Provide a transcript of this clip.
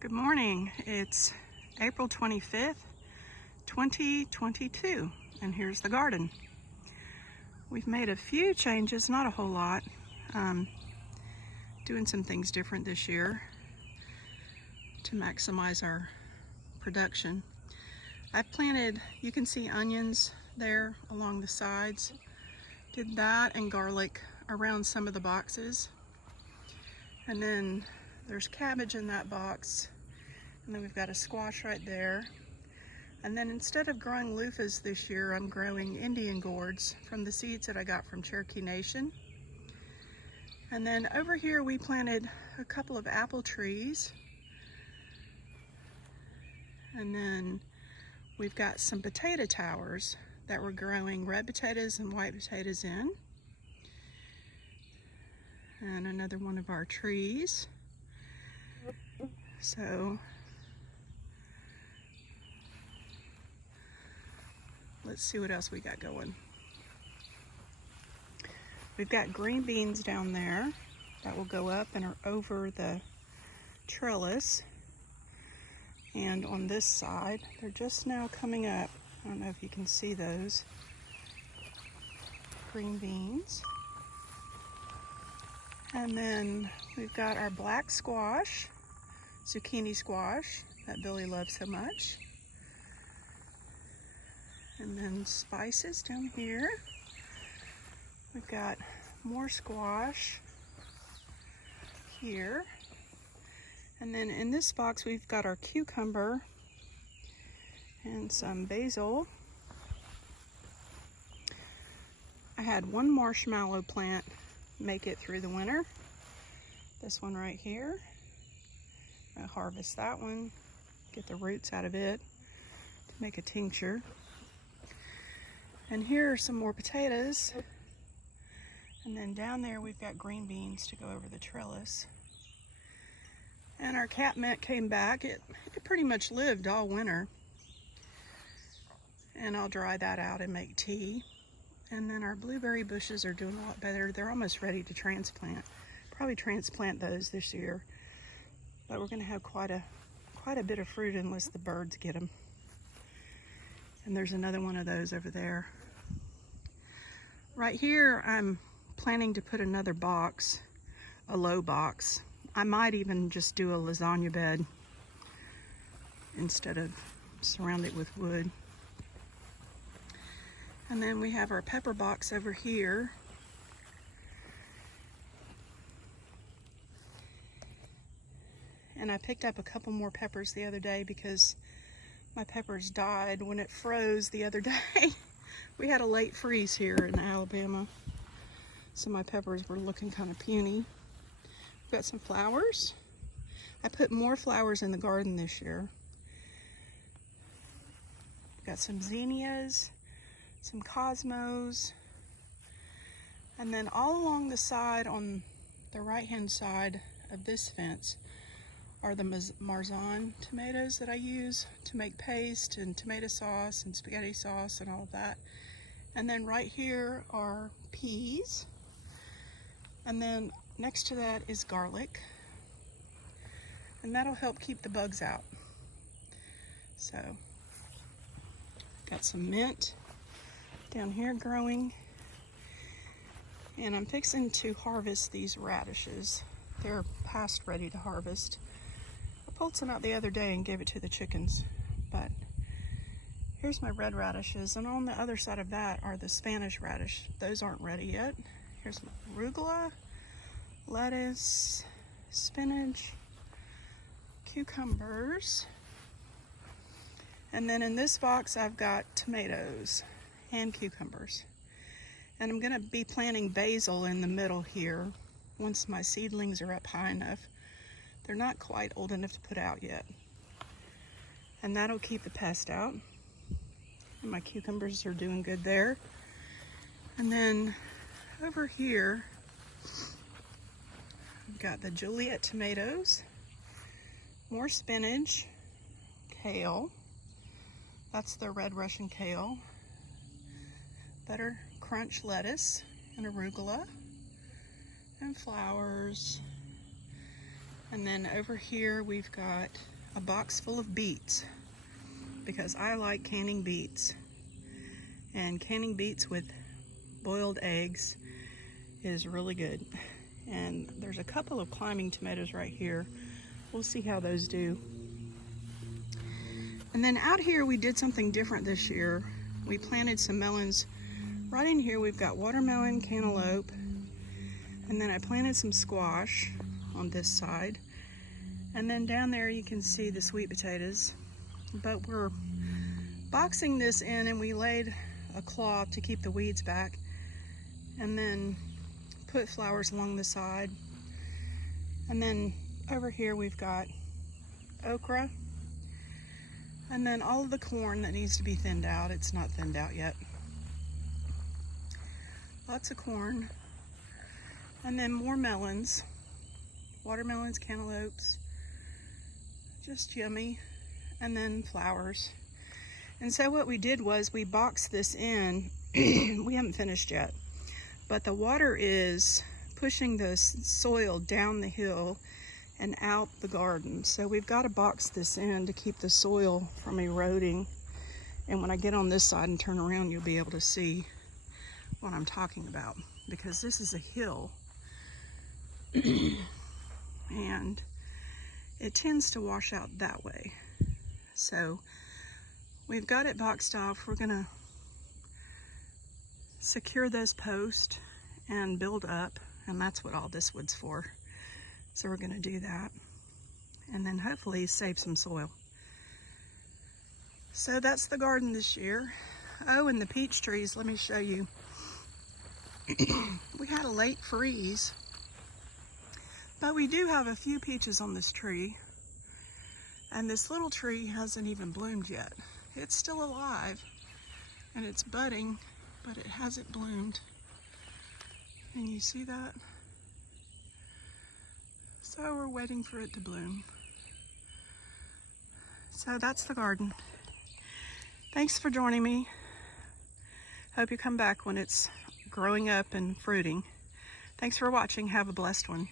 Good morning. It's April 25th, 2022, and here's the garden. We've made a few changes, not a whole lot. Doing some things different this year to maximize our production. I've planted, you can see onions there along the sides. Did that and garlic around some of the boxes. And then there's cabbage in that box. And then we've got a squash right there. And then instead of growing loofahs this year, I'm growing Indian gourds from the seeds that I got from Cherokee Nation. And then over here we planted a couple of apple trees. And then we've got some potato towers that we're growing red potatoes and white potatoes in. And another one of our trees. So let's see what else we got going. We've got green beans down there that will go up and are over the trellis. And on this side, they're just now coming up. I don't know if you can see those green beans. And then we've got our black squash, zucchini squash that Billy loves so much. And then spices down here. We've got more squash here. And then in this box we've got our cucumber and some basil. I had one marshmallow plant make it through the winter. This one right here. I harvest that one, get the roots out of it to make a tincture. And here are some more potatoes. And then down there we've got green beans to go over the trellis. And our catmint came back. It pretty much lived all winter. And I'll dry that out and make tea. And then our blueberry bushes are doing a lot better. They're almost ready to transplant. Probably transplant those this year. But we're gonna have quite a bit of fruit unless the birds get them. And there's another one of those over there. Right here, I'm planning to put another box, a low box. I might even just do a lasagna bed instead of surround it with wood. And then we have our pepper box over here. And I picked up a couple more peppers the other day because my peppers died when it froze the other day. We had a late freeze here in Alabama, so my peppers were looking kind of puny. We've got some flowers. I put more flowers in the garden this year. We've got some zinnias, some cosmos, and then all along the side on the right hand side of this fence are the Marzan tomatoes that I use to make paste and tomato sauce and spaghetti sauce and all of that. And then right here are peas. And then next to that is garlic. And that'll help keep the bugs out. So, got some mint down here growing. And I'm fixing to harvest these radishes. They're past ready to harvest. I pulled some out the other day and gave it to the chickens. But here's my red radishes, and on the other side of that are the Spanish radish. Those aren't ready yet. Here's arugula, lettuce, spinach, cucumbers. And then in this box I've got tomatoes and cucumbers. And I'm gonna be planting basil in the middle here once my seedlings are up high enough. They're not quite old enough to put out yet. And that'll keep the pest out. And my cucumbers are doing good there. And then over here, I've got the Juliet tomatoes, more spinach, kale. That's the red Russian kale. Butter crunch lettuce and arugula and flowers. And then over here we've got a box full of beets, because I like canning beets. And canning beets with boiled eggs is really good. And there's a couple of climbing tomatoes right here. We'll see how those do. And then out here we did something different this year. We planted some melons. Right in here we've got watermelon, cantaloupe, and then I planted some squash on this side. And then down there you can see the sweet potatoes. But we're boxing this in, and we laid a cloth to keep the weeds back, and then put flowers along the side. And then over here we've got okra, and then all of the corn that needs to be thinned out. It's not thinned out yet. Lots of corn, and then more melons, watermelons, cantaloupes, just yummy, and then flowers. And so what we did was we boxed this in. We haven't finished yet, but the water is pushing the soil down the hill and out the garden. So we've got to box this in to keep the soil from eroding. And when I get on this side and turn around, you'll be able to see what I'm talking about, because this is a hill and it tends to wash out that way. So we've got it boxed off. We're gonna secure those posts and build up, and that's what all this wood's for. So we're gonna do that, and then hopefully save some soil. So that's the garden this year. Oh, and the peach trees, let me show you. We had a late freeze, but we do have a few peaches on this tree, and this little tree hasn't even bloomed yet. It's still alive and it's budding, but it hasn't bloomed. And you see that? So we're waiting for it to bloom. So that's the garden. Thanks for joining me. Hope you come back when it's growing up and fruiting. Thanks for watching. Have a blessed one.